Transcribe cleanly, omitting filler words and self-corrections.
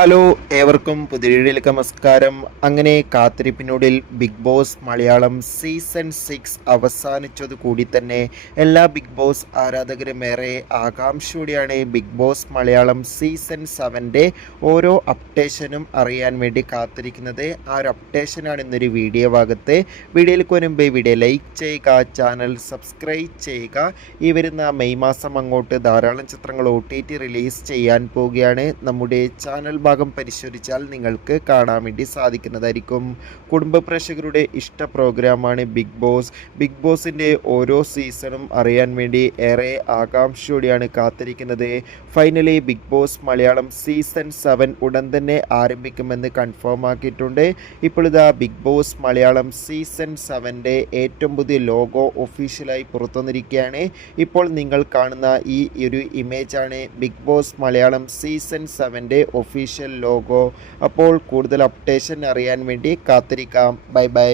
Hello, ഏവർക്കും പുതിയ വീഡിയോയിലേക്ക് നമസ്കാരം. അങ്ങനെ കാത്തിരിപ്പിനൊടുവിൽ ബിഗ് ബോസ് മലയാളം സീസൺ 6 അവസാനിച്ചത് കൂടി തന്നെ എല്ലാ ബിഗ് ബോസ് ആരാധകരും ഏറെ ആകാംക്ഷയോടെയാണ് ബിഗ് ബോസ് മലയാളം സീസൺ 7ൻ്റെ ഓരോ അപ്ഡേഷനും അറിയാൻ വേണ്ടി കാത്തിരിക്കുന്നത്. ആ ഒരു അപ്ഡേഷനാണ് ഇന്നൊരു വീഡിയോ ഭാഗത്ത്. വീഡിയോയിലേക്ക് വരുമ്പോൾ വീഡിയോ ലൈക്ക് ചെയ്യുക, ചാനൽ സബ്സ്ക്രൈബ് ചെയ്യുക. ഈ വരുന്ന മെയ് മാസം അങ്ങോട്ട് ധാരാളം ചിത്രങ്ങൾ OTT റിലീസ് ചെയ്യാൻ പോവുകയാണ്. നമ്മുടെ ചാനൽ ഭാഗം പരിശോധിച്ചാൽ നിങ്ങൾക്ക് കാണാൻ വേണ്ടി സാധിക്കുന്നതായിരിക്കും. കുടുംബ പ്രേക്ഷകരുടെ ഇഷ്ട പ്രോഗ്രാമാണ് ബിഗ് ബോസ്. ബിഗ് ബോസിൻ്റെ ഓരോ സീസണും അറിയാൻ വേണ്ടി ഏറെ ആകാംക്ഷയോടെയാണ് കാത്തിരിക്കുന്നത്. Finally Bigg boss Malayalam season 7 ഉടൻ തന്നെ ആരംഭിക്കുമെന്ന് കൺഫേം ആക്കിയിട്ടുണ്ട്. ഇപ്പോൾ ഇതാ ബിഗ് ബോസ് മലയാളം സീസൺ 7ൻ്റെ ഏറ്റവും പുതിയ ലോഗോ ഒഫീഷ്യലായി പുറത്തുവന്നിരിക്കുകയാണ്. ഇപ്പോൾ നിങ്ങൾ കാണുന്ന ഈ ഒരു ഇമേജാണ് ബിഗ് ബോസ് മലയാളം സീസൺ 7ൻ്റെ ഒഫീഷ്യൽ ലോഗോ. അപ്പോൾ കൂടുതൽ അപ്ഡേഷൻ അറിയാൻ വേണ്ടി കാത്തിരിക്കാം. Bye by.